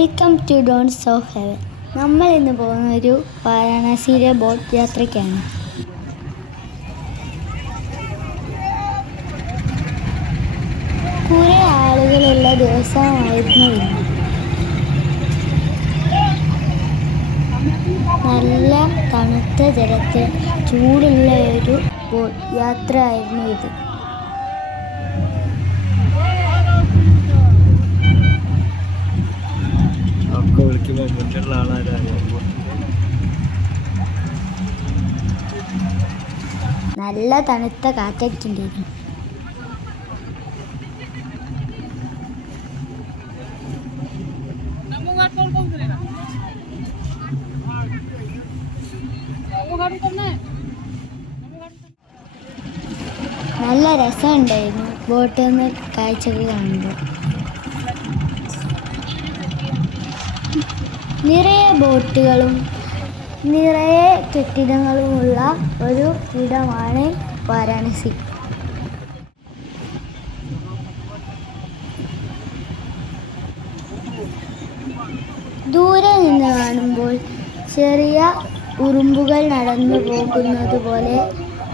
Welcome to dawns of heaven നമ്മൾ ഇന്ന് പോകുന്ന ഒരു വാരാണസിയിലെ ബോട്ട് യാത്രയ്ക്കാണ്. കുറേ ആളുകളുള്ള ദിവസമായിരുന്നു ഇന്ന്. നല്ല തണുത്ത ജലത്തിൽ ചൂടുള്ള ഒരു ബോട്ട് യാത്ര ആയിരുന്നു ഇത്. ഒക്കെ വിളിക്കുമ്പോൾ മുന്നിലുള്ള ആളാരാണ് നല്ല തണുത്ത കാറ്റടിച്ചിട്ടുണ്ടായിരുന്നു നല്ല രസമുണ്ടായിരുന്നു. ബോട്ടിൽ നിന്ന് കാഴ്ചകൾ കാണുമ്പോൾ നിറയെ ബോട്ടുകളും നിറയെ കെട്ടിടങ്ങളുമുള്ള ഒരു ഇടമാണ് വാരാണസി. ദൂരെ നിന്ന് കാണുമ്പോൾ ചെറിയ ഉറുമ്പുകൾ നടന്നു പോകുന്നത് പോലെ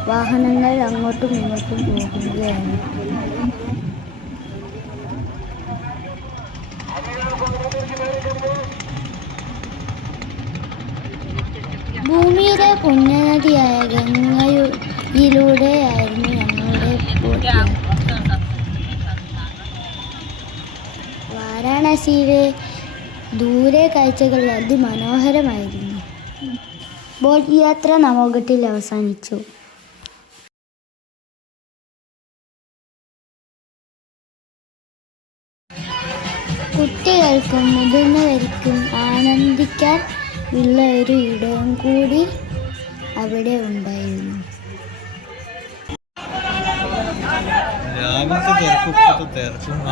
വാഹനങ്ങൾ അങ്ങോട്ടും ഇങ്ങോട്ടും പോകുകയാണ് ഭൂമിയിലെ പുണ്യനദിയായ ഗംഗയിലൂടെയായിരുന്നു ഞങ്ങളുടെ. വാരാണസിയിലെ ദൂരെ കാഴ്ചകൾ അതിമനോഹരമായിരുന്നു ബോട്ട് യാത്ര നവോഗട്ടിൽ അവസാനിച്ചു കുട്ടികൾക്കും മുതിർന്നവർക്കും ആനന്ദിക്കാൻ ഉള്ള ഒരു കൂടി അവിടെ ഉണ്ടായിരുന്നു രാവിലത്തെ തിരക്കും ഇപ്പോഴത്തെ തിരക്കും